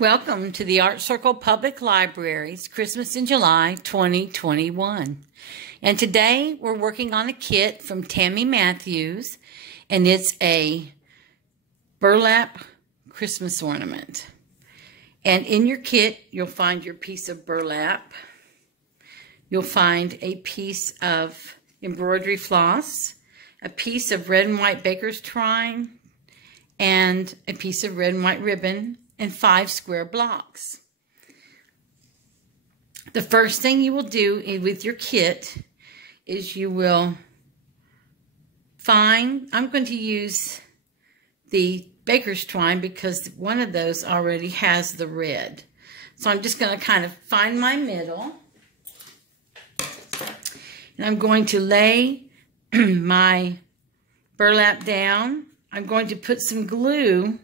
Welcome to the Art Circle Public Library's Christmas in July 2021. And today we're working on a kit from Tammy Matthews, and it's a burlap Christmas ornament. And in your kit, you'll find your piece of burlap. You'll find a piece of embroidery floss, a piece of red and white baker's twine, and a piece of red and white ribbon, and 5 square blocks. The first thing you will do with your kit is you will find, I'm going to use the baker's twine because one of those already has the red. So I'm just going to kind of find my middle. And I'm going to lay my burlap down. I'm going to put some glue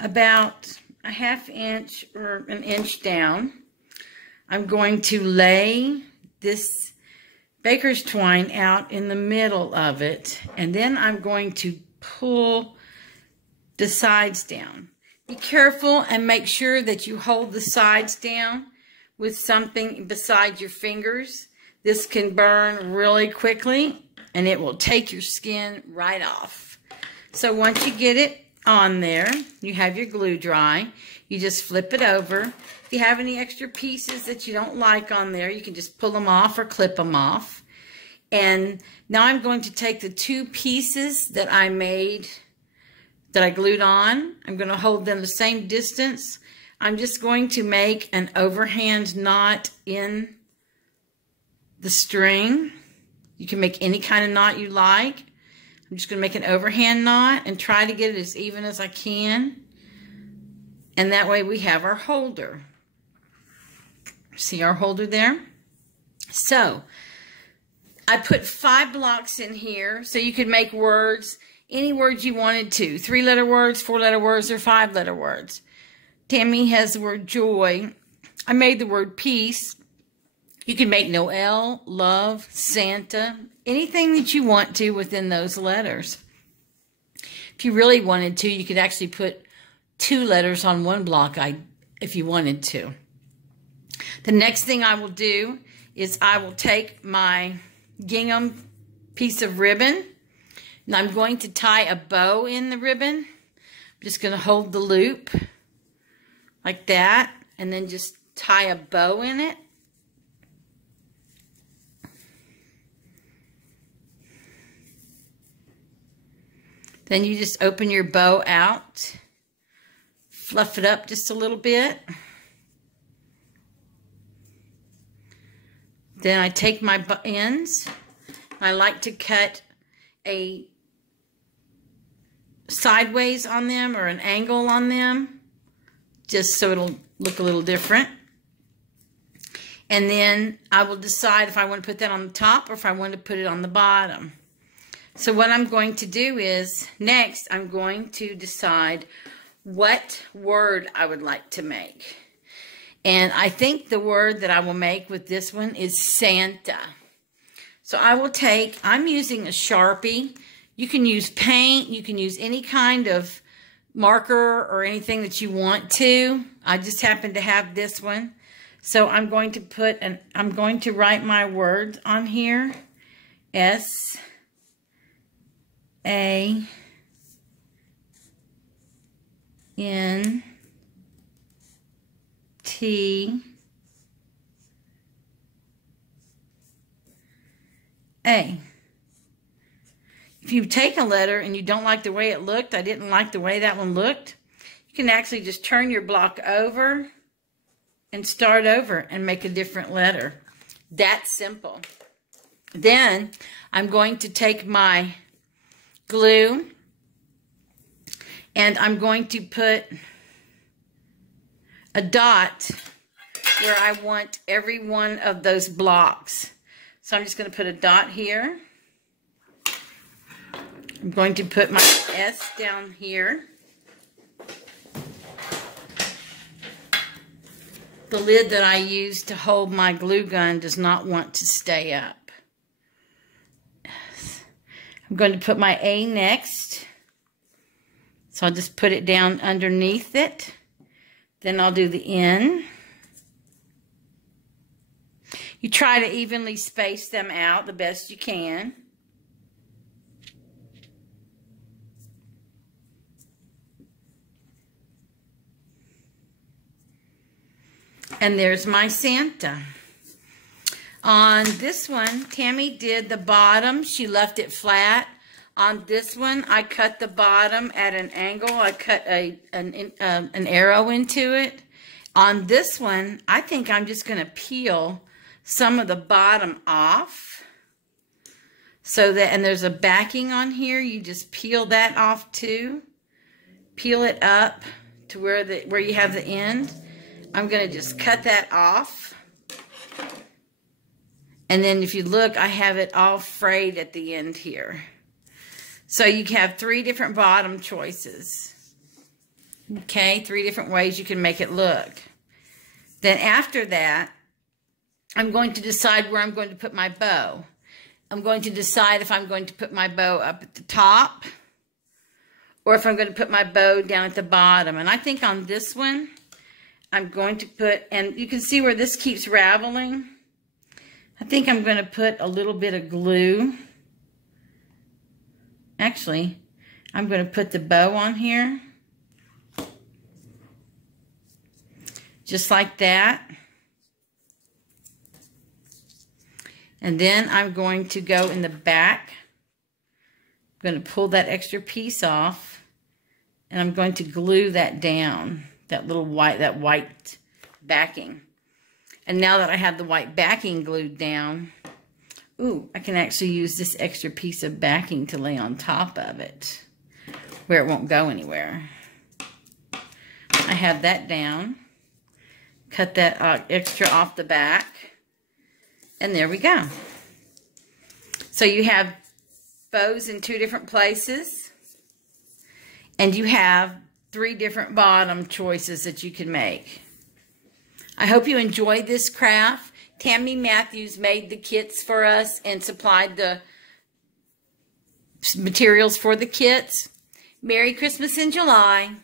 about a ½ inch or an inch down. I'm going to lay this baker's twine out in the middle of it, and then I'm going to pull the sides down. Be careful and make sure that you hold the sides down with something beside your fingers. This can burn really quickly and it will take your skin right off. So once you get it on there, you have your glue dry, you just flip it over. If you have any extra pieces that you don't like on there, you can just pull them off or clip them off. And now I'm going to take the 2 pieces that I made, that I glued on, I'm going to hold them the same distance. I'm just going to make an overhand knot in the string. You can make any kind of knot you like. I'm just going to make an overhand knot and try to get it as even as I can. And that way we have our holder. See our holder there? So, I put 5 blocks in here so you could make words, any words you wanted to. 3-letter words, 4-letter words, or 5-letter words. Tammy has the word joy. I made the word peace. You can make Noel, love, Santa, anything that you want to within those letters. If you really wanted to, you could actually put 2 letters on 1 block if you wanted to. The next thing I will do is I will take my gingham piece of ribbon, and I'm going to tie a bow in the ribbon. I'm just going to hold the loop like that, and then just tie a bow in it. Then you just open your bow out, fluff it up just a little bit. Then I take my ends. I like to cut a sideways on them or an angle on them, just so it'll look a little different. And then I will decide if I want to put that on the top or if I want to put it on the bottom. So what I'm going to do is, next, I'm going to decide what word I would like to make. And I think the word that I will make with this one is Santa. So I will take, I'm using a Sharpie. You can use paint, you can use any kind of marker or anything that you want to. I just happen to have this one. So I'm going to put I'm going to write my words on here. S-A-N-T-A. If you take a letter and you don't like the way it looked, I didn't like the way that one looked, you can actually just turn your block over and start over and make a different letter. That's simple. Then I'm going to take my glue and I'm going to put a dot where I want every one of those blocks. So I'm just going to put a dot here. I'm going to put my S down here. The lid that I use to hold my glue gun does not want to stay up. I'm going to put my A next. So I'll just put it down underneath it. Then I'll do the end. You try to evenly space them out the best you can. And there's my Santa. On this one, Tammy did the bottom. She left it flat. On this one, I cut the bottom at an angle. I cut an arrow into it. On this one, I think I'm just going to peel some of the bottom off. So that, and there's a backing on here. You just peel that off too. Peel it up to where you have the end. I'm going to just cut that off. And then if you look, I have it all frayed at the end here. So you have 3 different bottom choices. Okay, 3 different ways you can make it look. Then after that, I'm going to decide where I'm going to put my bow. I'm going to decide if I'm going to put my bow up at the top or if I'm going to put my bow down at the bottom. And I think on this one, I'm going to put, and you can see where this keeps raveling. I think I'm going to put a little bit of glue. Actually, I'm going to put the bow on here. Just like that. And then I'm going to go in the back. I'm going to pull that extra piece off. And I'm going to glue that down. That white backing. And now that I have the white backing glued down, ooh, I can actually use this extra piece of backing to lay on top of it where it won't go anywhere. I have that down. Cut that extra off the back. And there we go. So you have bows in 2 different places. And you have 3 different bottom choices that you can make. I hope you enjoyed this craft. Tammy Matthews made the kits for us and supplied the materials for the kits. Merry Christmas in July.